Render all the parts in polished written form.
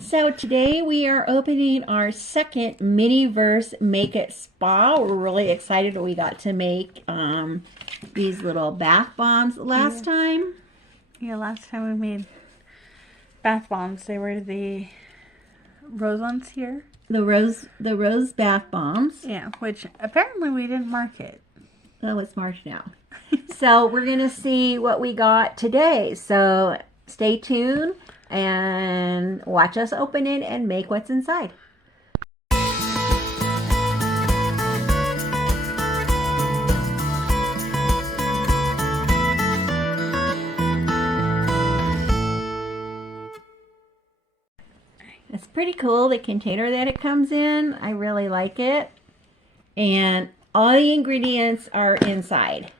So today we are opening our second Miniverse Make It Spa. We're really excited that we got to make these little bath bombs last time. Yeah, last time we made bath bombs. They were the rose ones here. The rose bath bombs. Yeah, which apparently we didn't market. Oh, it's March now. So we're going to see what we got today. So stay tuned and watch us open it and make what's inside. It's pretty cool, the container that it comes in. I really like it. And all the ingredients are inside.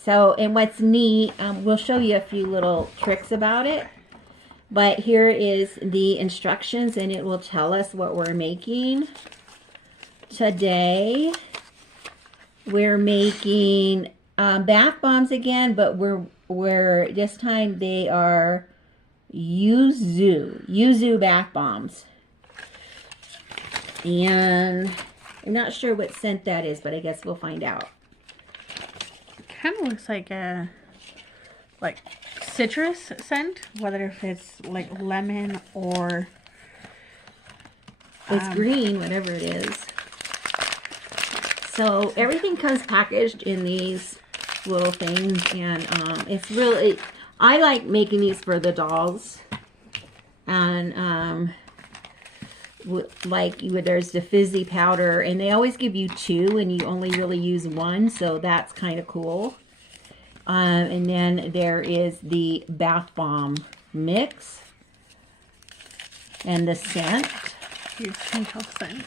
So, and what's neat, we'll show you a few little tricks about it. But here is the instructions, and it will tell us what we're making. Today, we're making bath bombs again, but we're this time they are yuzu bath bombs. And I'm not sure what scent that is, but I guess we'll find out. Kind of looks like a citrus scent, whether if it's like lemon or it's green, whatever it is. So everything comes packaged in these little things, and it's really, I like making these for the dolls. And there's the fizzy powder, and they always give you two and you only really use one, so that's kind of cool. And then there is the bath bomb mix and the scent. the essential scent.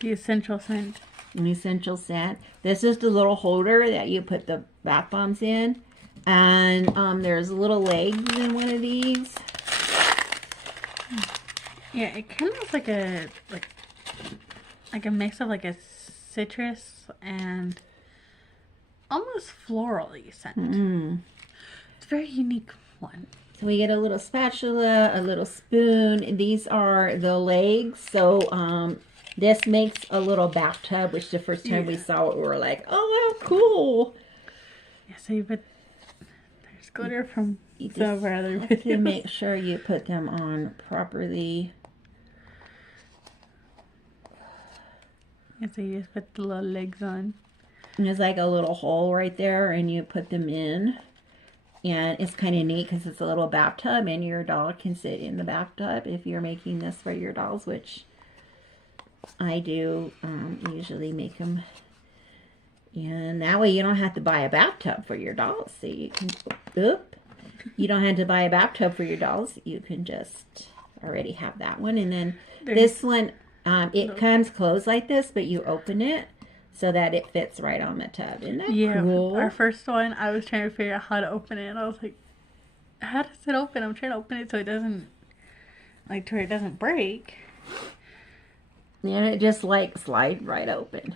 The essential scent. This is the little holder that you put the bath bombs in, and there's little legs in one of these. Yeah, it kind of looks like a mix of like a citrus and almost floral-y scent. It's a very unique one. So we get a little spatula, a little spoon. These are the legs. So this makes a little bathtub, which the first time we saw it, we were like, oh, how cool. Yeah, so you put, there's glitter from some of our other videos. To make sure you put them on properly. Yeah, so you just put the little legs on. And there's like a little hole right there, and you put them in. And it's kind of neat because it's a little bathtub, and your doll can sit in the bathtub if you're making this for your dolls, which I do usually make them. And that way you don't have to buy a bathtub for your dolls. So you can, you don't have to buy a bathtub for your dolls. You can just already have that one. And then this one, it comes closed like this, but you open it so that it fits right on the tub. Isn't that cool? Our first one, I was trying to figure out how to open it, and I was like, how does it open? I'm trying to open it so it doesn't, like, to where it doesn't break. And it just, like, slide right open.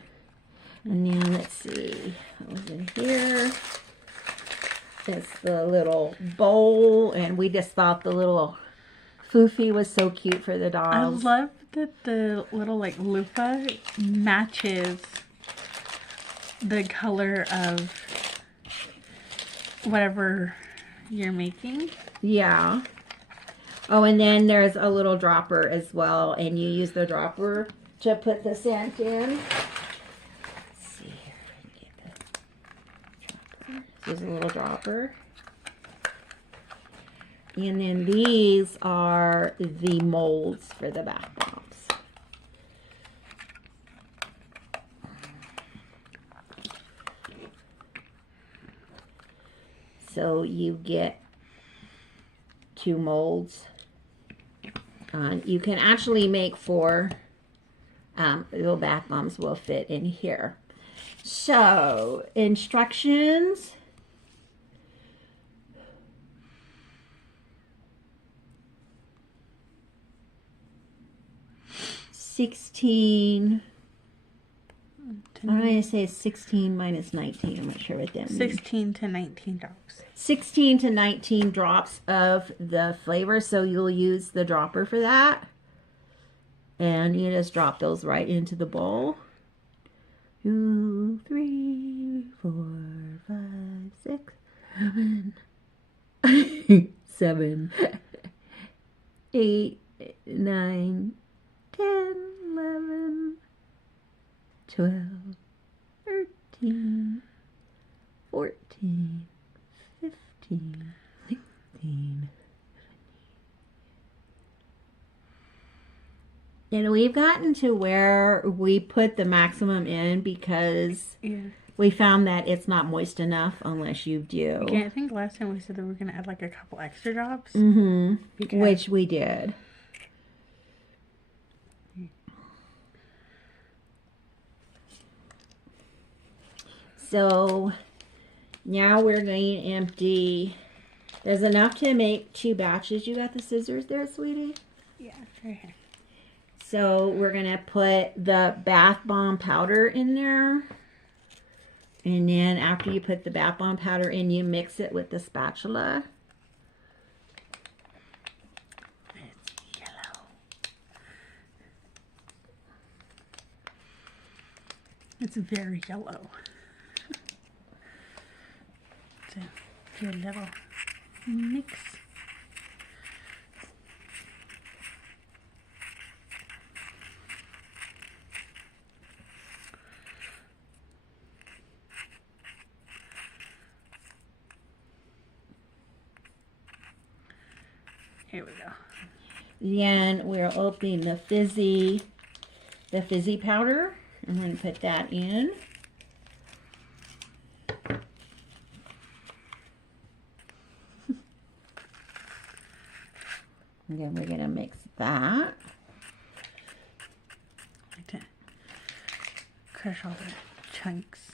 And then, let's see, what was in here? It's the little bowl, and we just thought the little foofy was so cute for the dolls. I love that the little, like, loofah matches the color of whatever you're making. Yeah. Oh, and then there's a little dropper as well, and you use the dropper to put the scent in. Let's see here if I can get the dropper. This is a little dropper. And then these are the molds for the bath bombs. So you get 2 molds. You can actually make 4. Little bath bombs will fit in here. So, instructions. I'm going to say 16 minus 19. I'm not sure what that means. 16 to 19 drops. 16 to 19 drops of the flavor. So you'll use the dropper for that. And you just drop those right into the bowl. 2, 3, 4, 5, 6, 7, 7, 8, 9, 10, 11, 12, 13, 14, 15, 16. And we've gotten to where we put the maximum in because we found that it's not moist enough unless you do. Okay, I think last time we said that we were going to add like a couple extra drops. Which we did. So now we're going to empty. There's enough to make 2 batches. You got the scissors there, sweetie? Yeah, right here. So we're going to put the bath bomb powder in there. And then after you put the bath bomb powder in, you mix it with the spatula. It's yellow. It's very yellow. It's a good little mix. Here we go. Then we're opening the fizzy powder. I'm going to put that in. And then we're going to mix that. I like to crush all the chunks.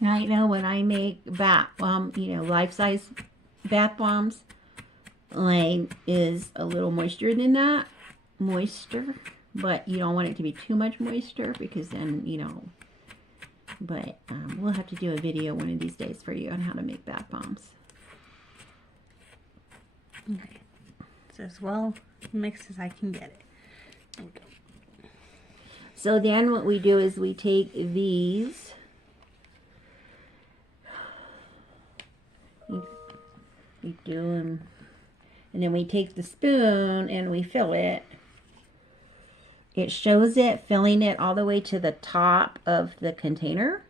I know when I make life-size bath bombs, is a little moisture in that. But you don't want it to be too much moisture because then, but we'll have to do a video one of these days for you on how to make bath bombs. Okay. It's as well mixed as I can get it. There we go. So then what we do is we take these. We do them, and then we take the spoon and we fill it. It shows it filling it all the way to the top of the container.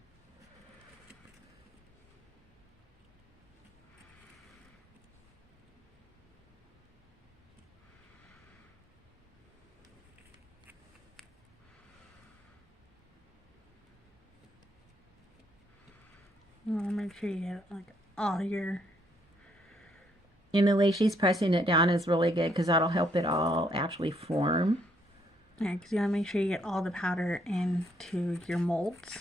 You want to make sure you get like all your... And the way she's pressing it down is really good because that'll help it all actually form. Yeah, because you want to make sure you get all the powder into your molds.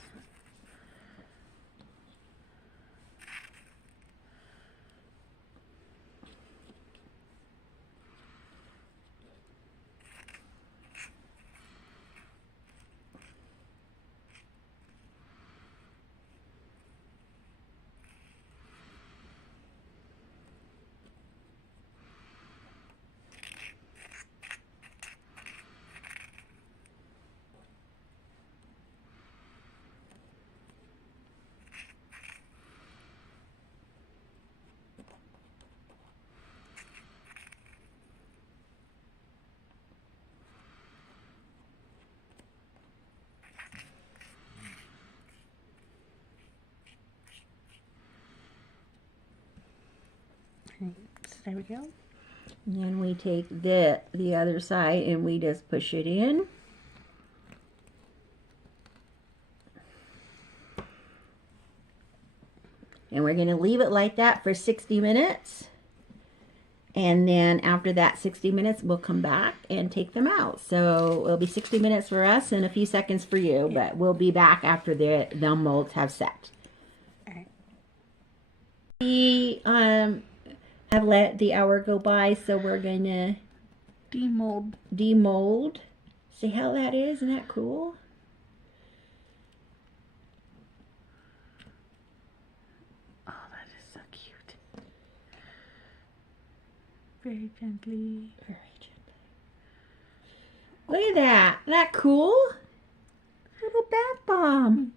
There we go. And then we take the other side and we just push it in. And we're going to leave it like that for 60 minutes. And then after that 60 minutes, we'll come back and take them out. So it'll be 60 minutes for us and a few seconds for you. But we'll be back after the molds have set. All right. We have let the hour go by, so we're going to demold. See how that is? Isn't that cool? Very gently. Very gently. Look at that. Isn't that cool? Little bath bomb.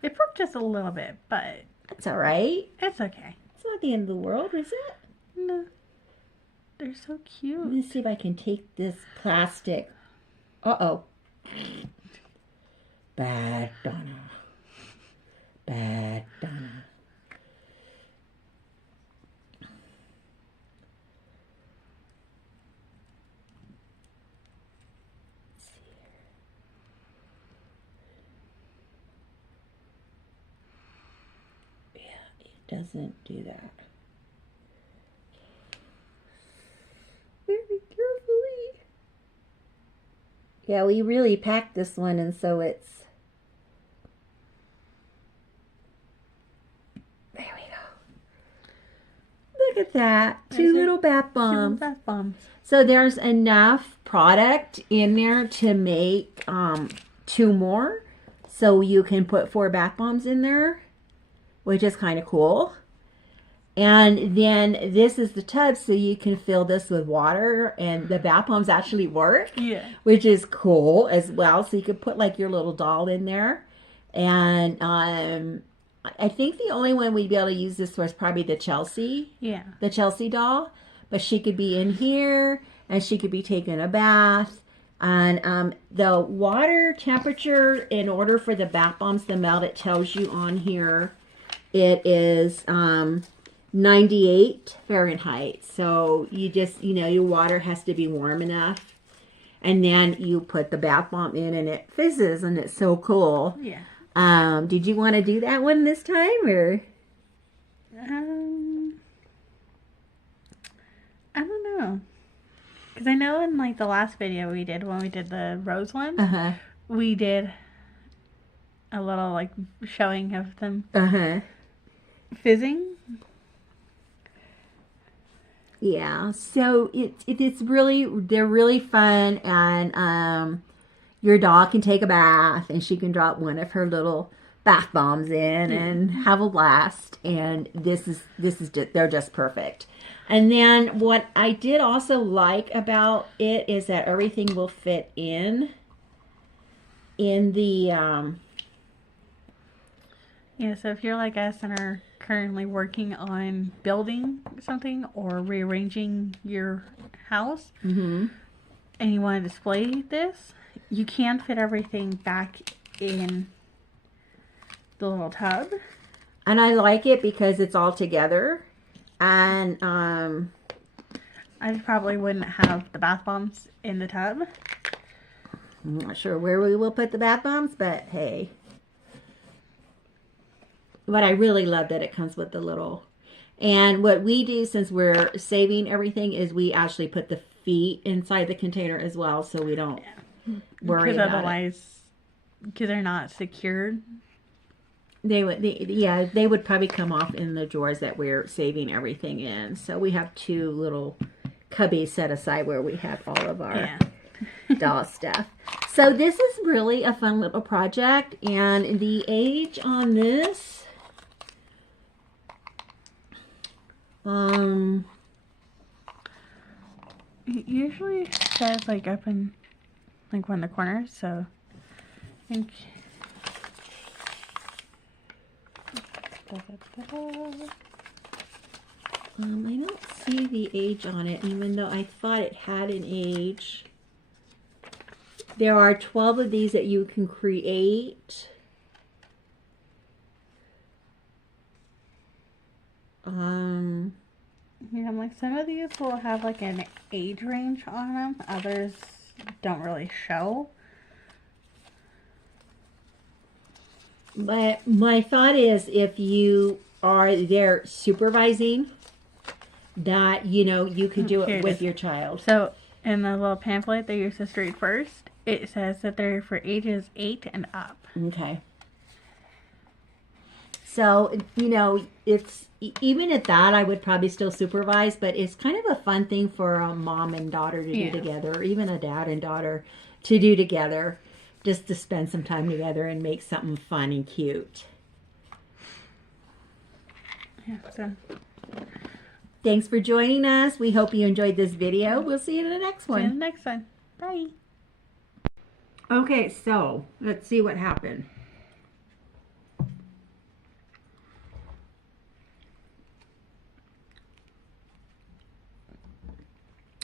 They broke just a little bit, but that's all right. It's okay. It's not the end of the world, is it? No. They're so cute. Let me see if I can take this plastic. Uh-oh. Bad Donna. Bad Donna. Doesn't do that. Very carefully. Yeah, we really packed this one, and so it's... There we go. Look at that. Two little bath bombs. So there's enough product in there to make 2 more. So you can put 4 bath bombs in there, which is kind of cool. And then this is the tub, so you can fill this with water, and the bath bombs actually work. Yeah. Which is cool as well. So you could put like your little doll in there. And I think the only one we'd be able to use this for is probably the Chelsea. Yeah. The Chelsea doll. But she could be in here, and she could be taking a bath. And the water temperature, in order for the bath bombs to melt, it tells you on here, it is 98 Fahrenheit. So you just, your water has to be warm enough. And then you put the bath bomb in and it fizzes, and it's so cool. Yeah. Did you want to do that one this time, or? I don't know. Because I know in like the last video we did, when we did the rose one, we did a little like showing of them fizzing. Yeah, so it's really, they're really fun, and your dog can take a bath, and she can drop one of her little bath bombs in and have a blast. And this is just, they're just perfect. And then what I did also like about it is that everything will fit in the yeah, so if you're like us and are currently working on building something or rearranging your house, and you want to display this, you can fit everything back in the little tub. And I like it because it's all together. And I probably wouldn't have the bath bombs in the tub. I'm not sure where we will put the bath bombs, but hey. But I really love that it comes with the little... And what we do, since we're saving everything, is we actually put the feet inside the container as well, so we don't worry about otherwise, because they're not secured. They would probably come off in the drawers that we're saving everything in. So we have 2 little cubbies set aside where we have all of our doll stuff. So this is really a fun little project, and the age on this, it usually says like up in like one of the corners, so I think I don't see the age on it, even though I thought it had an age. There are 12 of these that you can create. Yeah, I'm like, some of these will have like an age range on them. Others don't really show. But my thought is, if you are there supervising, that, you know, you could do it with your child. So in the little pamphlet that you're supposed to read first, it says that they're for ages 8 and up. Okay. So, you know, it's, even at that, I would probably still supervise, but it's kind of a fun thing for a mom and daughter to do together, or even a dad and daughter to do together, just to spend some time together and make something fun and cute. Yeah, so. Thanks for joining us. We hope you enjoyed this video. We'll see you in the next one. See you in the next one. Bye. Okay, so let's see what happened.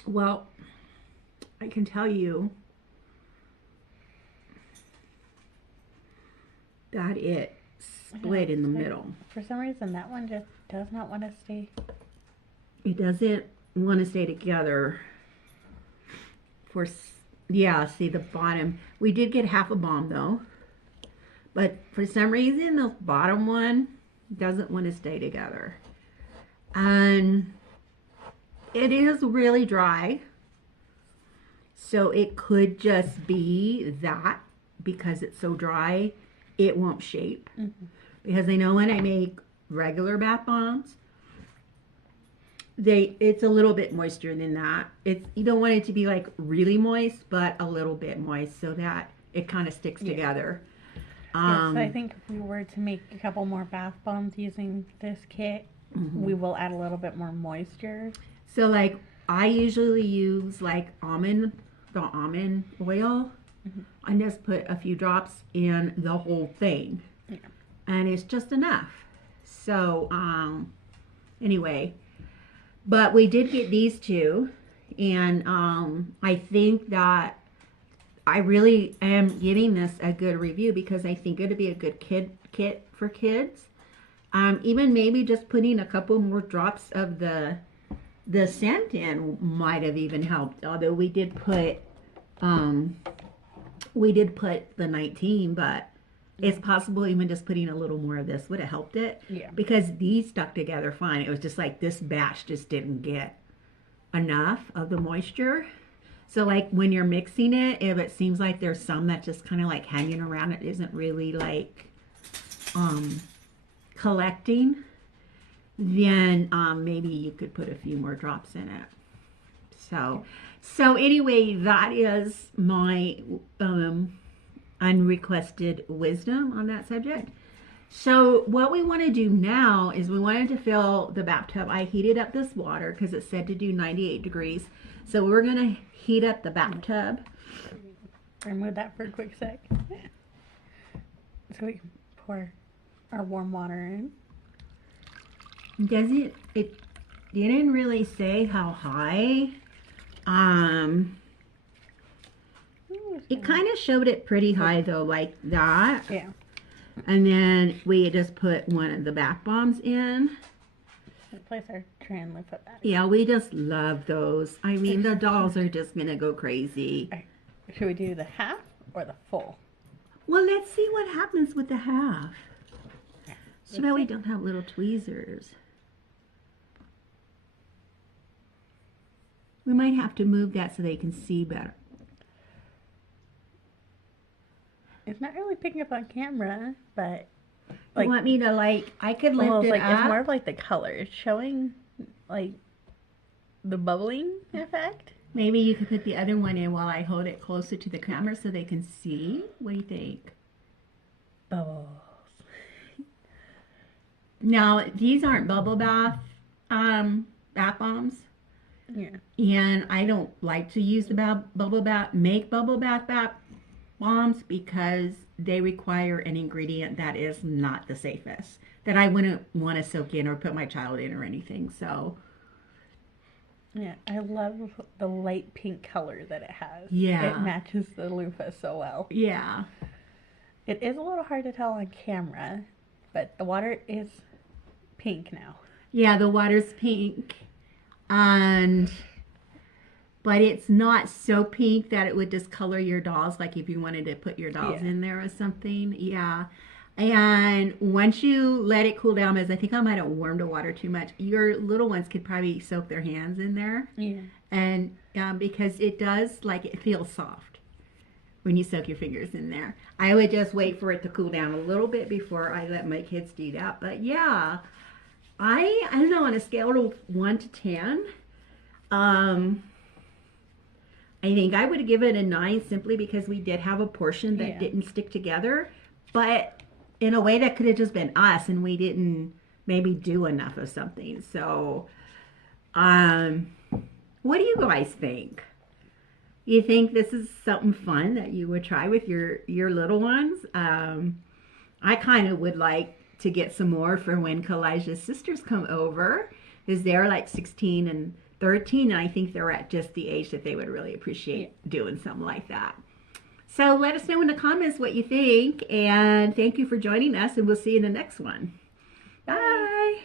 Well, I can tell you that it split in the middle. For some reason, that one just does not want to stay. It doesn't want to stay together. Yeah, see the bottom. We did get half a bomb though. But for some reason, the bottom one doesn't want to stay together. And it is really dry. So it could just be that because it's so dry, it won't shape. Mm-hmm. Because I know when I make regular bath bombs, it's a little bit moister than that. You don't want it to be like really moist, but a little bit moist so that it kind of sticks together. So I think if we were to make a couple more bath bombs using this kit, we will add a little bit more moisture. So like I usually use like almond oil. I just put a few drops in the whole thing. Yeah. And it's just enough. So anyway, but we did get these two, and I think that I really am giving this a good review because I think it'd be a good kit for kids. Even maybe just putting a couple more drops of the scent in might have even helped. Although we did put the 19, but it's possible even just putting a little more of this would have helped it. Yeah. Because these stuck together fine. It was just like this batch just didn't get enough of the moisture. So like when you're mixing it, if it seems like there's some that just kind of like hanging around, it isn't really like collecting, then maybe you could put a few more drops in it. So anyway, that is my unrequested wisdom on that subject. So what we want to do now is we wanted to fill the bathtub. I heated up this water because it said to do 98 degrees. So we're going to heat up the bathtub. Remove that for a quick sec. So we can pour our warm water in. It didn't really say how high. It kind of showed it pretty high though, like that. Yeah. And then we just put one of the bath bombs in. Place our tray and put that. Yeah, we just love those. I mean, the dolls are just gonna go crazy. Right. Should we do the half or the full? Well, let's see what happens with the half. Yeah. So that we don't have little tweezers. We might have to move that so they can see better. It's not really picking up on camera, but like, you want me to I could lift it up? It's more of like the color. It's showing like the bubbling effect. Maybe you could put the other one in while I hold it closer to the camera so they can see. What do you think? Bubbles. Now, these aren't bubble bath bombs. Yeah. And I don't like to use the bubble bath bombs because they require an ingredient that is not the safest, that I wouldn't want to soak in or put my child in or anything. So yeah, I love the light pink color that it has. Yeah, it matches the loofah so well. Yeah, it is a little hard to tell on camera, but the water is pink now. Yeah, the water's pink. and but it's not so pink that it would discolor your dolls, like if you wanted to put your dolls in there or something. Yeah. And once you let it cool down, as I think I might have warmed the water too much, your little ones could probably soak their hands in there. Yeah. And because it does, like, it feels soft when you soak your fingers in there. I would just wait for it to cool down a little bit before I let my kids do that. But yeah, I don't know, on a scale of 1 to 10, I think I would give it a 9, simply because we did have a portion that didn't stick together, but in a way that could have just been us, and we didn't maybe do enough of something. So, what do you guys think? You think this is something fun that you would try with your little ones? I kind of would like to get some more for when Kalijah's sisters come over, because they're like 16 and 13, and I think they're at just the age that they would really appreciate doing something like that. So let us know in the comments what you think, and thank you for joining us, and we'll see you in the next one. Bye.